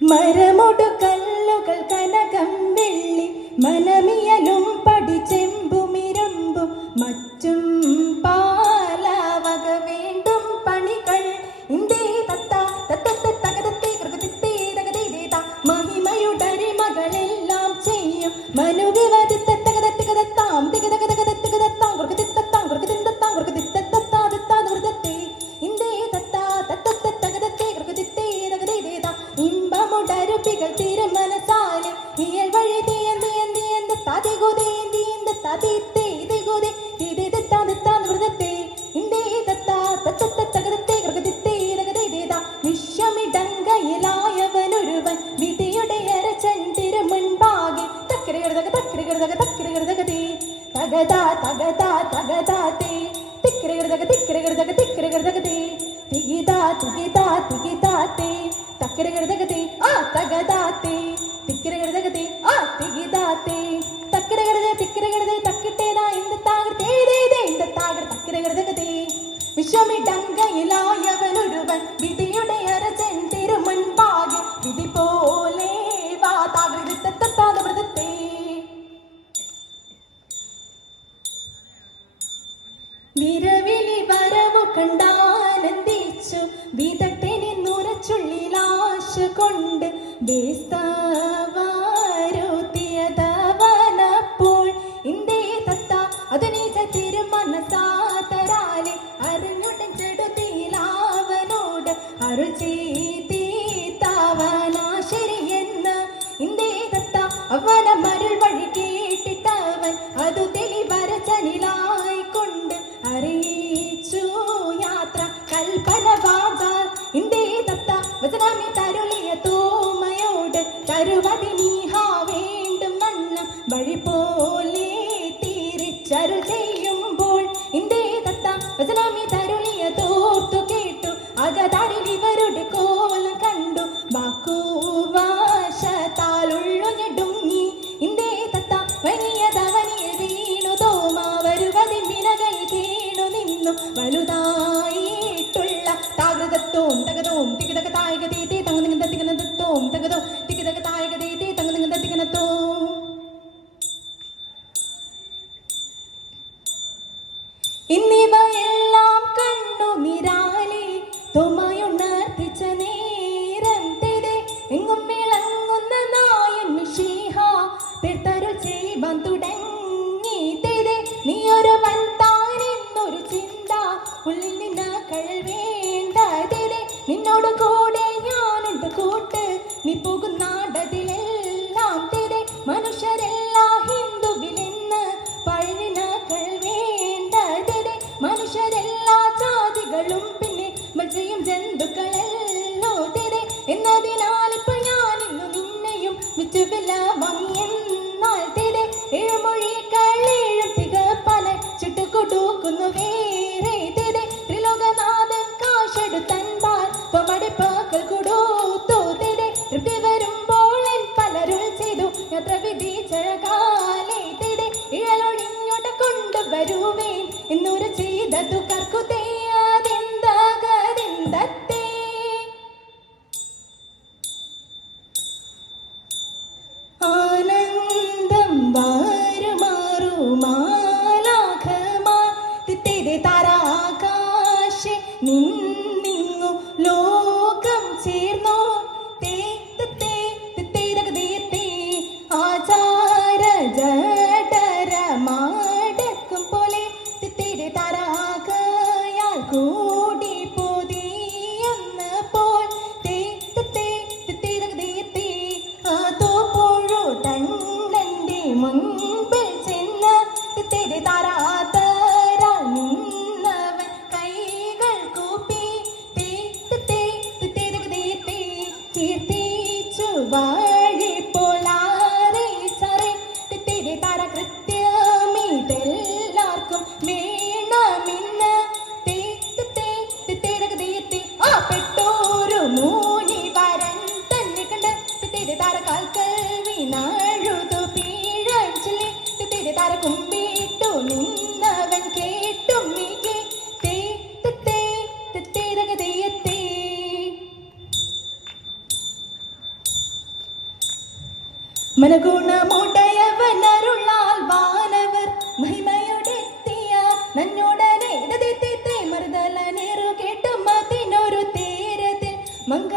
മരമൊടു കല്ലുകൾ കനകം വെള്ളി മനമിയലും പടിച്ചെമ്പുമിരമ്പും മറ്റും പാലാവക വേണ്ടും പണികൾ ഇന്ദേ തത്ത തത്തത്തെ തകതത്തെ കൃകതിത്തെ തകതേത മഹിമയുടരി മകളെല്ലാം ചെയ്യും മനുവിവദിത്ത തകതത്തികതത്താം തികതകതകതത്തികതത്താം കൃകതിത്തത്താം കൃകതിന്തത്താം കൃകതിത്തത്താ വൃതത്തെ ഇന്ദേ തത്ത തത്തത്തെ തകതത്തെ കൃകതിത്തെ തകതേത ഇമ്പമുടരുപ്പികൾ തിരുമനസാലെ ഇയൽ വഴി തീയന്തിയന്തിയന്ത തതികുതേന്തിയന്ത തതിത്തേ ഇതികുതേ തിതിത്തത്താ വൃതത്തെ ഇന്ദേ തത്താ തത്തത്തെ തകതത്തെ കൃകതിത്തെ തകതേത വിശ്വമിടങ്കയിലായവനൊരുവൻ വിധിയുടെ അരച്ചൻ തിരുമുൻപാകെ തക്രികൃതക തക്രികൃതക തക്രികൃതകതേ തകതാ തകതാ തകതാതേ തിക്രികൃതക തിക്രികൃതക തിക്രികൃതകതേ തികിതാ തികിതാ തികിതാതേ തക്രികൃതകതേ ആ തകതാതേ തിക്രികൃതകതേ ആ തികിതാതേ തക്രികൃതേ തിക്രികൃതേ തക്കിട്ടേതാ ഇന്ദ താകൃതേതേ ഇന്ദ താകൃ തക്രികൃതകതേ വിശ്വമിടങ്കയിലായവനൊരുവൻ വിധിയുടെ അരച്ചൻ തിരുമുൻപാകെ വിധി പോലെ വാ താകൃതത്താ വൃതത്തെ വിരവിലി വരവു കണ്ടാനന്ദിച്ചു വിദഗ്ധനെ നുരച്ചുള്ളിലാശ കൊണ്ട് ബേസ്താവാരുത്തിയതവനപ്പോൾ ഇന്ദേ തത്ത അതിനീച്ച തിരുമനസാതരാലെ അറിഞ്ഞുടൻ ചെടുതിയില അരുൾ ചെയ്തീത്താവനാശരിയെന്ന് ഇന്ദേ ദത്ത അവന മരുൾ വഴി കേട്ടിട്ടവൻ അതു തെളിവരച്ചനിലായിക്കൊണ്ട് അറിയിച്ചു യാത്ര കൽപ്പന വാചാൽ ഇന്ദേ ദത്ത വചനമി തരുളിയ തോമയോട് തരുവതിനീഹ വേണ്ടും വണ്ണം വഴി പോലെ തിരിച്ചരുൾ ചെയ്യുമ്പോൾ ഇന്ദേ ദത്ത വചനമി തരുളിയ തോർത്തു കേട്ടു അകതാരിൽ ഇവരുടെ കോലം കണ്ടു വാക്കുവാശത്താലുള്ളു ഞെടുങ്ങി ഇന്ദേ തത്ത വനിയതവനിൽ വീണു തോമ വരുവതിൻ വിനകൾ കേണു നിന്നു വലുതായിട്ടുള്ള താകൃതത്തോം തകതോം തികിതക തായക തീതി തങ്ങുനിങ്ങ തികനതത്തോം തകതോ തികിതക തായക തീതി തങ്ങുനിങ്ങ തികനത്തോം എന്നിവയെല്ലാം കണ്ണു നിരാലി തോമയുണർത്തിച്ച നേരം തെരെ എങ്ങും വിളങ്ങുന്ന നായൻ മിശിഹ തീർത്തരുൾ ചെയ്വാൻ തുടങ്ങി തെരെ നീ ഒരു വൻതാനെന്നൊരു ചിന്ത ഉള്ളിൽ നിന്ന് കഴൽ വേണ്ട തെരെ നിന്നോട് കൂടെ ഞാനുണ്ട് കൂട്ട് നീ പോകുന്നാടതിലെല്ലാം തെരെ മനുഷ്യരെല്ലാ ഹിന്ദുവിലെന്ന് പഴനിന കഴൽ വേണ്ട തെരെ മനുഷ്യരെല്ലാ ജാതികളും പിന്നെ മജയും ജന്തുക്കളല്ലോ തെരെ എന്നതിനാൽ ഇപ്പൊ ഞാൻ ഇന്നു നിന്നെയും വിറ്റുവില വാങ്ങിയെന്നാൽ തെരെ ഏഴുമൊഴികളേഴും തികപ്പല ചുട്ടുകൊടുക്കുന്നു വേറെ തെരെ ത്രിലോകനാഥൻ കാശെടുത്തൻപാൽ പമടിപ്പാക്കൾ കൊടുത്തു തെരെ തൃപ്തി വരുമ്പോൾ എൻ പലരുൾ ചെയ്തു യാത്ര വിധിച്ചഴകാലേ തെരെ ഇഴലൊഴിഞ്ഞോട്ട കൊണ്ടുവരുവേൻ എന്നൊരു ചെയ്തതു കർക്കുതേയാതെന്തേ ആനന്ദം വാരുമാറുമാലാഖമാർ തിത്തേരെ താരാകാശെ നിന്നിങ്ങു ലോകം ചേർന്നോ തേ തേ തിത്തേരകതേ ആചാര ജഠരമാടക്കും പോലെ തിത്തേരെ താരാകയാൽ കൂടി പൊതിയെന്ന് പോൽ തേ തിത്തേരകതേ അതോ പൊഴു തണ്ടന്റെ മുൻപിൽ ചെന്ന് തിത്തേരെ താരാതരാൽ നിന്നവൻ കൈകൾ കൂപ്പി തിത്തേരകതേ കീർത്തിച്ചു വാഴി പോലാറിച്ചറി തിത്തേരെ താര കൃത്യമിതെല്ലാവർക്കും വേണമെന്ന് തിത്തേരകതേ ആ പെട്ടോരു മൂനി വരൻ തന്നെ കണ്ട് തിത്തേരെ താര കാൽക്കൽ വീണഴുതു പീഴച്ചില്ലേ തിത്തേരെ താര കുമ്പിട്ടു നിന്നവൻ കേട്ടും മികെ തിത്തേരകതേ മനഗുണമുടയവനരുളാൽ വാനവർ മഹിമയുടെത്തിയ നന്നോടനെ മറുതല നേറു കേട്ടും അതിനൊരു തേരത്തിൽ മംഗ